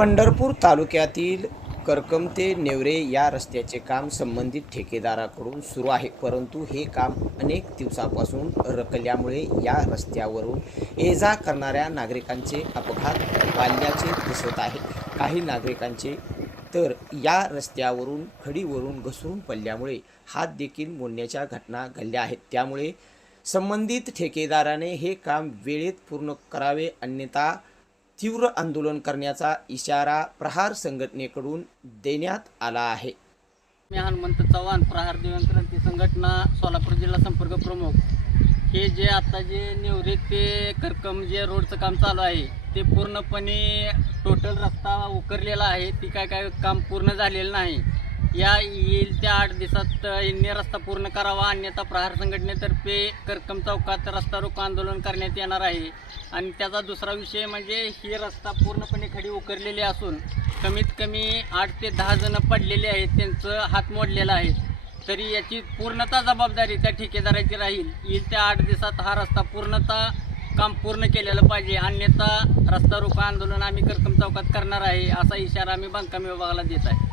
पंढरपूर तालुक्यातील करकम ते नेवरे या रस्त्याचे काम संबंधित ठेकेदाराकडून सुरू आहे. परंतु हे काम अनेक दिवसापासून रकल्यामुळे या रस्त्यावरून ये जा करणाऱ्या नागरिकांचे अपघात वाढल्याचे दिसत आहे. काही नागरिकांचे तर या रस्त्यावरून खडीवरून घसरून पडल्यामुळे हात देखील मोडण्याच्या घटना घडल्या आहेत. त्यामुळे संबंधित ठेकेदाराने हे काम वेळेत पूर्ण करावे अन्यथा तीव्र आंदोलन करण्याचा इशारा प्रहार संघटनेकडून देण्यात आला आहे. मी हनुमंत चव्हाण प्रहार दिव्यांग क्रांती संघटना सोलापूर जिल्हा संपर्क प्रमुख. हे जे आता जे नेवरे ते करकम जे रोडचं काम चालू आहे ते पूर्णपणे टोटल रस्ता उकरलेला आहे. ती काय काय काम पूर्ण झालेलं नाही. या येईल त्या आठ दिवसात यांनी रस्ता पूर्ण करावा. अन्यथा प्रहार संघटनेतर्फे करकम चौकात रस्ता रोको आंदोलन करण्यात येणार आहे. आणि त्याचा दुसरा विषय म्हणजे ही रस्ता पूर्णपणे खडी उकरलेली असून कमीत कमी आठ ते दहा जण पडलेले आहेत त्यांचं हात मोडलेला आहे. तरी याची पूर्णतः जबाबदारी त्या ठेकेदाराची राहील. येईल त्या आठ दिवसात हा रस्ता पूर्णतः काम पूर्ण केलेलं पाहिजे. अन्यथा रस्ता रोको आंदोलन आम्ही करकम चौकात करणार आहे असा इशारा आम्ही बांधकाम विभागाला देत आहे.